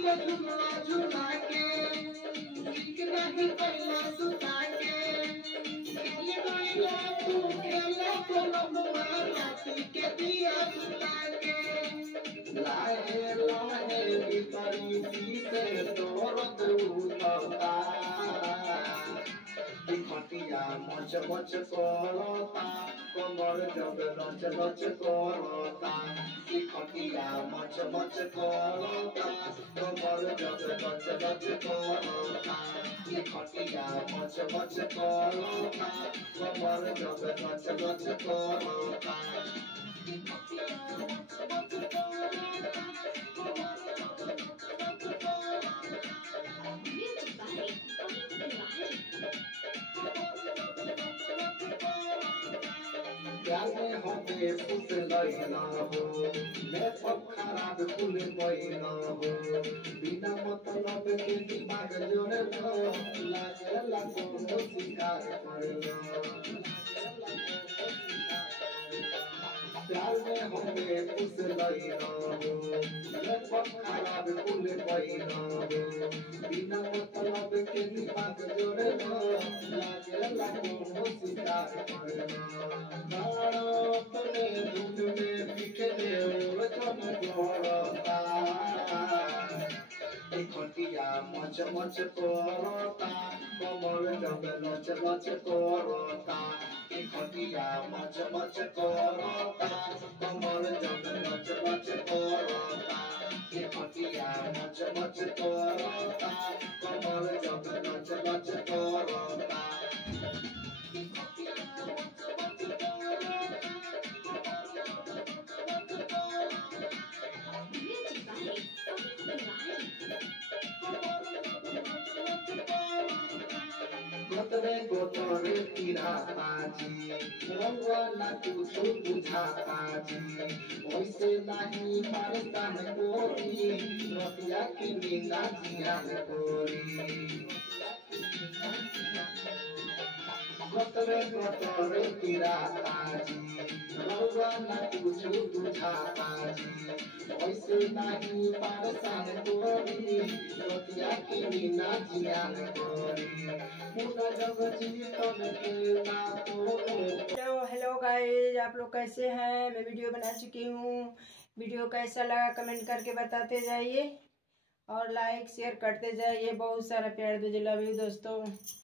झुला झुला के ठीक नहीं पहला सुता के खेल गईला तू खेला कोलमुआ राती के दिया सुता के लाहे लाहे भीतरी से तोरत उठता खटिया मच मच करता कमर जब लच लच करता खटिया मच मच करता कमर जब लच लच करता खटिया मच मच करता कमर जब लच लच करता जाने होते फुस लइना हो मैं सब खराब फूल बइना हो बिना मतलब के दिमाग जोड़े लो लागे लगो शिकार करलो प्यार में होते फुस लइना हो मैं सब खराब फूल बइना हो बिना मतलब के दिमाग जोड़े लो लागे लगो शिकार करलो अपने दूध में पिघले वचन गौरता खटिया मच मच करता कमर जब लच लच करता खटिया मच मच करता कमर जब लच लच करता खटिया मच मच करता कमर जब लच लच करता गोतरे गोतरे पिराता जी रंगा ना कुछ बुझाता जी वैसे नहीं पारस्तान कोरी रतिया की नींदा जियान कोरी गोतरे गोतरे पिराता जी रंगा ना कुछ बुझाता जी वैसे नहीं पारस्तान कोरी रतिया की नींदा जियान कोरी हेलो गाइस, आप लोग कैसे हैं। मैं वीडियो बना चुकी हूँ। वीडियो कैसा लगा कमेंट करके बताते जाइए और लाइक शेयर करते जाइए। बहुत सारा प्यार दीजिए। लव यू दोस्तों।